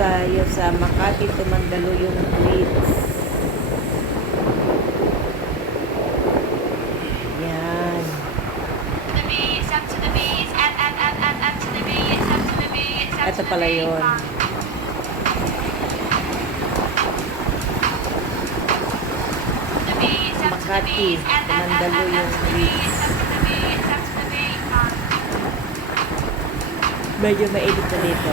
tayo sa Makati to Mandaluyong Bridge. Yan. Ito pala yun. Makati to Mandaluyong Bridge. Medyo mainit na dito.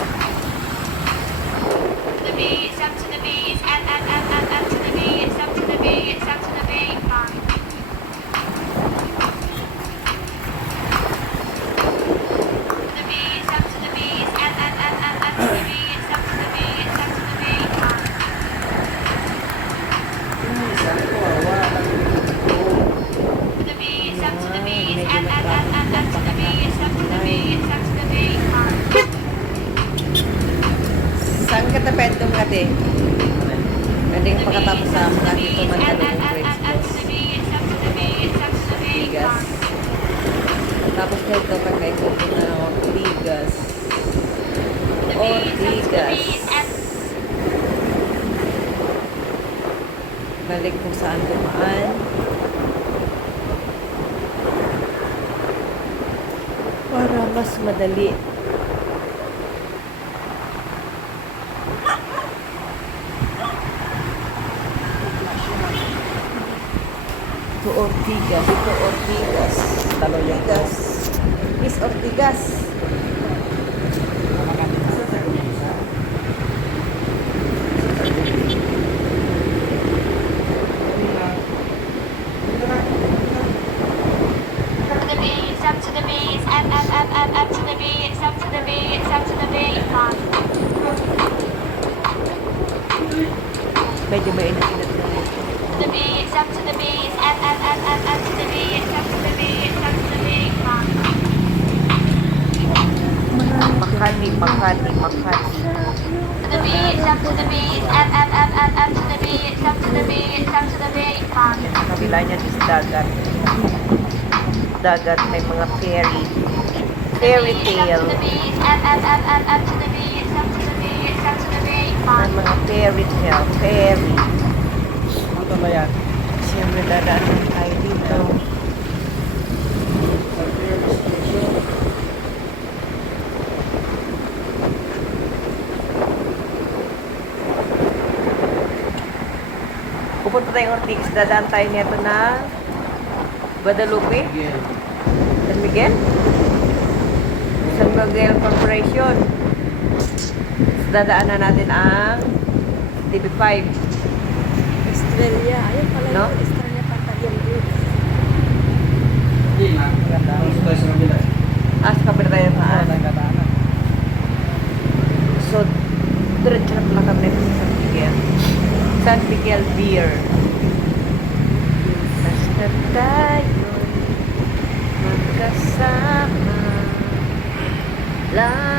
Saan ka tapetong ate? Galing pagkatapos sa Makati to Mandaluyong Bridge. Bigas. Tapos nito pagkaikot na Ortigas. Ortigas. Balik kung saan dumaan. Para mas madali. To Ortigas. To Ortigas. Ortigas. Miss Ortigas. Medyo mainit-init na rin. Makati, Makati, Makati. Sa kabila niya is dagat. Dagat may mga fairy. Fairy tale. May mga fairy tale. Fairy. Ano ba yan? Siyempre dadaan tayo dito. Pupunta tayong Ortigas. Dadaan tayo nito na Guadalupe. San Miguel? San Miguel Corporation. Dadaanan natin ang TV5. Australia. Ayun pala No? yun. Australia Pantayong Bridge. Hindi na. Gusto tayo sa kabila. Sa kabila tayo maan. Nagkataanan. So, diretso na pala kami sa San Miguel. San Miguel Beer. Basta tayo'y magkasama lang.